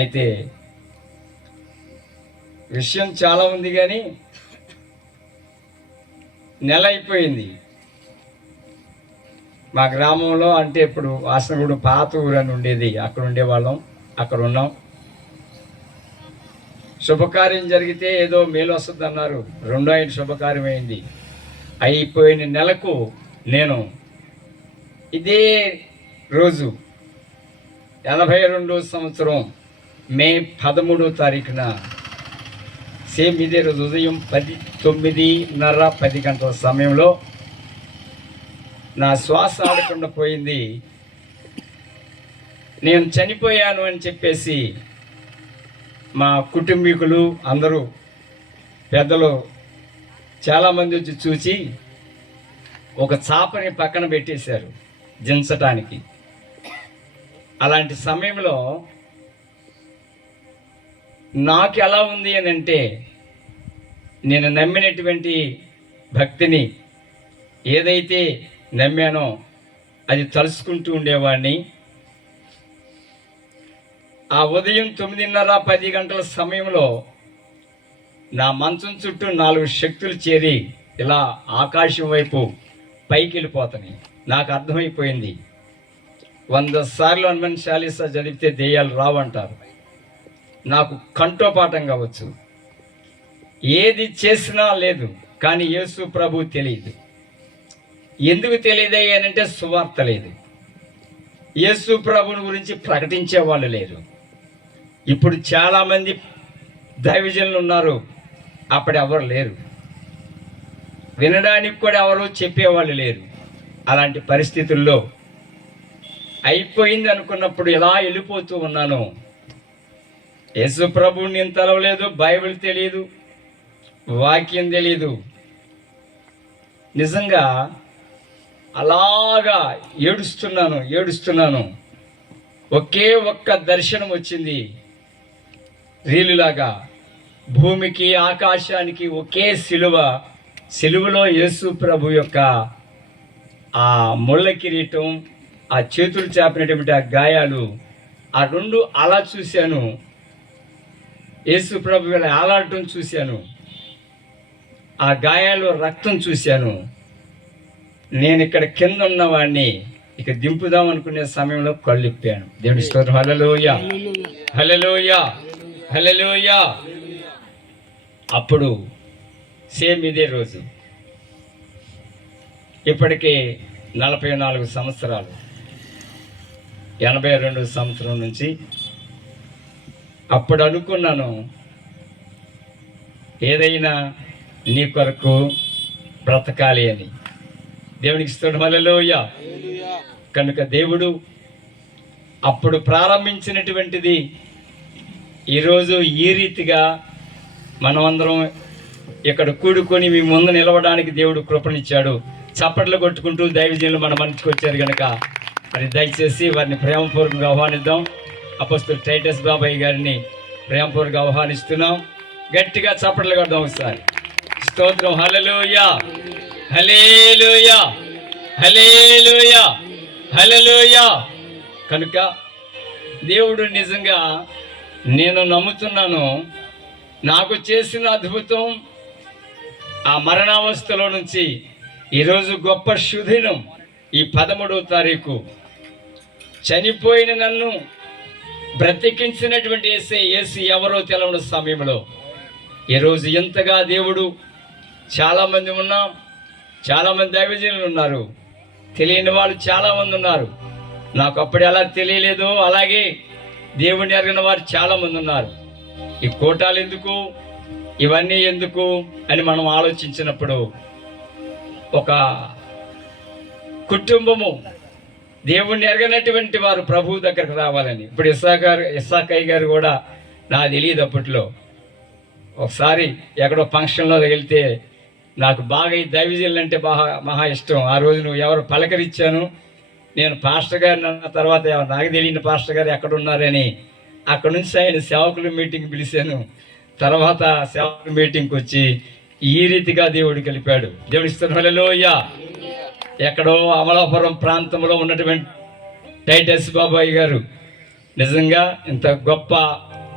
అయితే విషయం చాలా ఉంది, కానీ నెల అయిపోయింది. మా గ్రామంలో అంటే ఇప్పుడు వాసనగూడు పాత ఊరు అని ఉండేది, అక్కడ ఉండేవాళ్ళం, అక్కడ ఉన్నాం. శుభకార్యం జరిగితే ఏదో మేలు వస్తుంది అన్నారు. రెండో ఆయన శుభకార్యం అయింది. అయిపోయిన నెలకు నేను ఇదే రోజు 82వ సంవత్సరం మే 13వ తారీఖున సేమ్ ఇదే రోజు ఉదయం 9:30 10 గంటల సమయంలో నా శ్వాస ఆడకుండా పోయింది. నేను చనిపోయాను అని చెప్పేసి మా కుటుంబీకులు అందరూ పెద్దలు చాలామంది వచ్చి చూసి ఒక చాపని పక్కన పెట్టేశారు దించటానికి. అలాంటి సమయంలో నాకు ఎలా ఉంది అని అంటే, నేను నమ్మినటువంటి భక్తిని ఏదైతే నమ్మానో అది తలుసుకుంటూ ఉండేవాడిని. ఆ ఉదయం 9:30 10 గంటల సమయంలో నా మంచం చుట్టూ 4 శక్తులు చేరి ఇలా ఆకాశం వైపు పైకి వెళ్ళిపోతాయి. నాకు అర్థమైపోయింది, 100 సార్లు హనుమాన్ చాలీసా చదివితే దెయ్యాలు రావంటారు. నాకు కంఠోపాఠం కావచ్చు, ఏది చేసినా లేదు, కానీ యేసు ప్రభు తెలియదు. ఎందుకు తెలియదు అంటే సువార్త లేదు, యేసు ప్రభుని గురించి ప్రకటించే వాళ్ళు లేరు. ఇప్పుడు చాలామంది దైవజనులు ఉన్నారు, అప్పుడు ఎవరు లేరు, వినడానికి కూడా ఎవరు చెప్పేవాళ్ళు లేరు. అలాంటి పరిస్థితుల్లో అయిపోయింది అనుకున్నప్పుడు ఇలా వెళ్ళిపోతూ ఉన్నాను. యేసు ప్రభువుని నేను తలవలేదు, బైబిల్ తెలియదు, వాక్యం తెలియదు. నిజంగా అలాగా ఏడుస్తున్నాను. ఒకే ఒక్క దర్శనం వచ్చింది, రీలులాగా. భూమికి ఆకాశానికి ఒకే సిలువలో యేసు ప్రభు యొక్క ఆ ముళ్ళ కిరీటం, ఆ చేతులు చాపినటువంటి ఆ గాయాలు, ఆ రెండు అలా చూశాను. యేసు ప్రభు ఇలా ఆలాడటం చూశాను, ఆ గాయాలు రక్తం చూశాను. నేను ఇక్కడ కింద ఉన్నవాడిని ఇక దింపుదాం అనుకునే సమయంలో కళ్ళు ఇప్పాను. దేవుడి స్తోత్రం. హల్లెలూయా, హల్లెలూయా, హల్లెలూయా. అప్పుడు సేమ్ ఇదే రోజు, ఇప్పటికే 44 సంవత్సరాలు, 82 సంవత్సరం నుంచి. అప్పుడు అనుకున్నాను, ఏదైనా నీ కొరకు బ్రతకాలి అని. దేవునికి స్తోత్రం. హల్లెలూయా. కనుక దేవుడు అప్పుడు ప్రారంభించినటువంటిది ఈరోజు ఈ రీతిగా మనమందరం ఇక్కడ కూడుకొని మీ ముందు నిలవడానికి దేవుడు కృపనిచ్చాడు. చప్పట్లు కొట్టుకుంటూ దైవజనులు మన మనిషికి వచ్చారు కనుక మరి దయచేసి వారిని ప్రేమపూర్వకంగా ఆహ్వానిద్దాం. అపోస్తలుడు టైటస్ బాబాయ్ గారిని ప్రేమపూర్వకంగా ఆహ్వానిస్తున్నాం. గట్టిగా చప్పట్లు కొడదాం ఒకసారి. స్తోత్రం. హల్లెలూయా, హల్లెలూయా, హల్లెలూయా, హల్లెలూయా. కనుక దేవుడు నిజంగా నేను నమ్ముతున్నాను, నాకు చేసిన అద్భుతం ఆ మరణావస్థలో నుంచి ఈరోజు గొప్ప శుభదినం, ఈ 13వ తారీఖు చనిపోయిన నన్ను బ్రతికించినటువంటి యేసు ఎవరో తెలవని సమయంలో ఈరోజు ఎంతగా దేవుడు, చాలామంది ఉన్నాం, చాలామంది దైవజనులు ఉన్నారు, తెలియని వాళ్ళు చాలామంది ఉన్నారు. నాకు అప్పుడు ఎలా తెలియలేదో అలాగే దేవుడిని ఎరిగిన వారు చాలామంది ఉన్నారు. ఈ కోటాలు ఎందుకు, ఇవన్నీ ఎందుకు అని మనం ఆలోచించినప్పుడు ఒక కుటుంబము దేవుణ్ణి ఎరగనటువంటి వారు ప్రభువు దగ్గరకు రావాలని. ఇప్పుడు ఇస్సాకయ్య గారు కూడా నాకు తెలియదు అప్పట్లో. ఒకసారి ఎక్కడో ఫంక్షన్లో వెళ్తే నాకు బాగా ఈ దైవజనులు అంటే మహా ఇష్టం. ఆ రోజు నువ్వు ఎవరు పలకరించాను, నేను పాస్టర్ గారిని అన్న తర్వాత నాకు తెలియని పాస్టర్ గారు ఎక్కడున్నారని అక్కడ నుంచి ఆయన సేవకుల మీటింగ్ పిలిచాను. తర్వాత సేవకుల మీటింగ్కి వచ్చి ఈ రీతిగా దేవుడు కలిపాడు. దేవుడి స్తోత్రం. హల్లెలూయా. ఎక్కడో అమలాపురం ప్రాంతంలో ఉన్నటువంటి టైటస్ బాబాయ్ గారు నిజంగా ఇంత గొప్ప